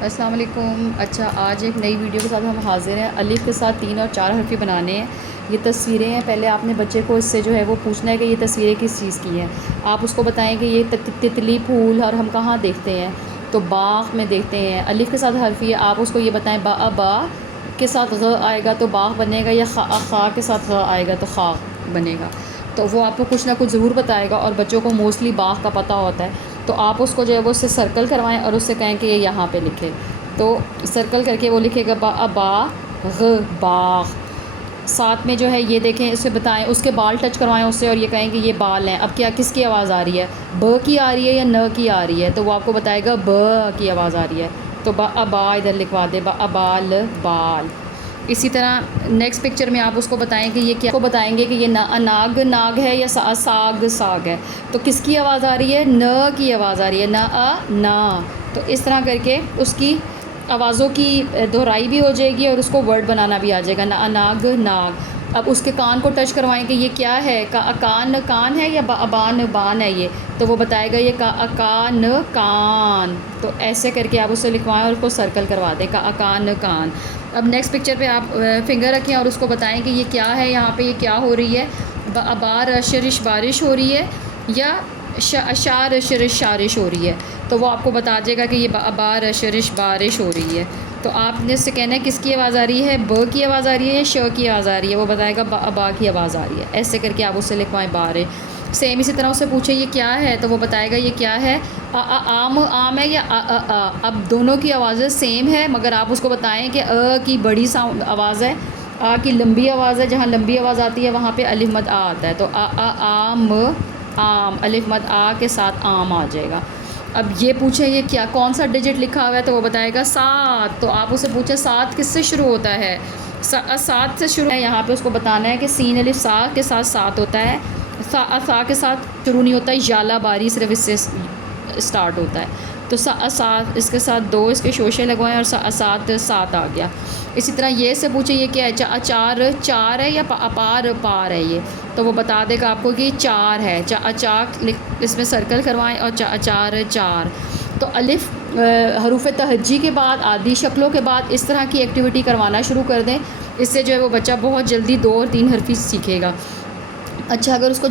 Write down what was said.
السلام علیکم۔ اچھا، آج ایک نئی ویڈیو کے ساتھ ہم حاضر ہیں۔ الف کے ساتھ 3 اور 4 حرفی بنانے ہیں۔ یہ تصویریں ہیں۔ پہلے آپ نے بچے کو اس سے جو ہے وہ پوچھنا ہے کہ یہ تصویریں کس چیز کی ہیں۔ آپ اس کو بتائیں کہ یہ تتلی پھول اور ہم کہاں دیکھتے ہیں، تو باغ میں دیکھتے ہیں۔ الف کے ساتھ حرفی ہے، آپ اس کو یہ بتائیں با کے ساتھ غ آئے گا تو باغ بنے گا، یا خا کے ساتھ غ آئے گا تو خاغ بنے گا۔ تو وہ آپ کو کچھ نہ کچھ ضرور بتائے گا، اور بچوں کو موسٹلی باغ کا پتہ ہوتا ہے۔ تو آپ اس کو جو ہے وہ اس سے سرکل کروائیں اور اس سے کہیں کہ یہ یہاں پہ لکھے۔ تو سرکل کر کے وہ لکھے گا با غ باغ۔ ساتھ میں جو ہے یہ دیکھیں، اسے بتائیں، اس کے بال ٹچ کروائیں اس سے، اور یہ کہیں کہ یہ بال ہیں۔ اب کیا کس کی آواز آ رہی ہے، ب کی آ رہی ہے یا ن کی آ رہی ہے؟ تو وہ آپ کو بتائے گا ب کی آواز آ رہی ہے، تو با ادھر لکھوا دے، بال بال۔ اسی طرح نیکسٹ پکچر میں آپ اس کو بتائیں کہ یہ کیا، کو بتائیں گے کہ یہ ناگ ہے یا ساگ ہے۔ تو کس کی آواز آ رہی ہے، ن کی آواز آ رہی ہے، نا۔ تو اس طرح کر کے اس کی آوازوں کی دہرائی بھی ہو جائے گی اور اس کو ورڈ بنانا بھی آ جائے گا، ناگ۔ اب اس کے کان کو ٹچ کروائیں کہ یہ کیا ہے، کان ہے یا بان ہے یہ؟ تو وہ بتائے گا یہ کان۔ تو ایسے کر کے آپ اسے لکھوائیں اور اس کو سرکل کروا دیں، کان۔ اب نیکسٹ پکچر پہ آپ فنگر رکھیں اور اس کو بتائیں کہ یہ کیا ہے، یہاں پہ یہ کیا ہو رہی ہے، بارش ہو رہی ہے یا شارش ہو رہی ہے؟ تو وہ آپ کو بتا دے گا کہ یہ بارش ہو رہی ہے۔ تو آپ نے اس سے کہنا ہے کس کی آواز آ رہی ہے، ب کی آواز آ رہی ہے یا ش کی آواز آ رہی ہے؟ وہ بتائے گا با کی آواز آ رہی ہے۔ ایسے کر کے آپ اس سے لکھوائیں بارش۔ سیم اسی طرح اس سے پوچھیں یہ کیا ہے، تو وہ بتائے گا یہ کیا ہے، آم ہے یا اب دونوں کی آوازیں سیم ہے، مگر آپ اس کو بتائیں کہ کی بڑی ساؤنڈ آواز ہے، کی لمبی آواز ہے، جہاں لمبی آواز آتی ہے وہاں پہ الف مد آتا ہے، تو آم الف مد کے ساتھ آم آ جائے گا۔ اب یہ پوچھیں یہ کیا، کون سا ڈیجٹ لکھا ہوا ہے، تو وہ بتائے گا 7۔ تو آپ اسے پوچھیں 7 کس سے شروع ہوتا ہے، 7 سے شروع ہے۔ یہاں پہ اس کو بتانا ہے کہ سین الف سا کے ساتھ 7 ہوتا ہے، سا کے ساتھ شروع نہیں ہوتا ہے، یالا باری صرف اس سے اسٹارٹ ہوتا ہے۔ تو اس کے ساتھ 2 اس کے شوشے لگوائیں اور 7 آ گیا۔ اسی طرح یہ سے پوچھیں یہ کیا ہے، چار ہے یا پار ہے یہ؟ تو وہ بتا دے گا آپ کو کہ یہ 4 ہے، اس میں سرکل کروائیں اور 4۔ تو الف حروف تہجی کے بعد، عادی شکلوں کے بعد اس طرح کی ایکٹیویٹی کروانا شروع کر دیں، اس سے جو ہے وہ بچہ بہت جلدی 2 اور 3 حرفی سیکھے گا۔ اچھا، اگر اس کو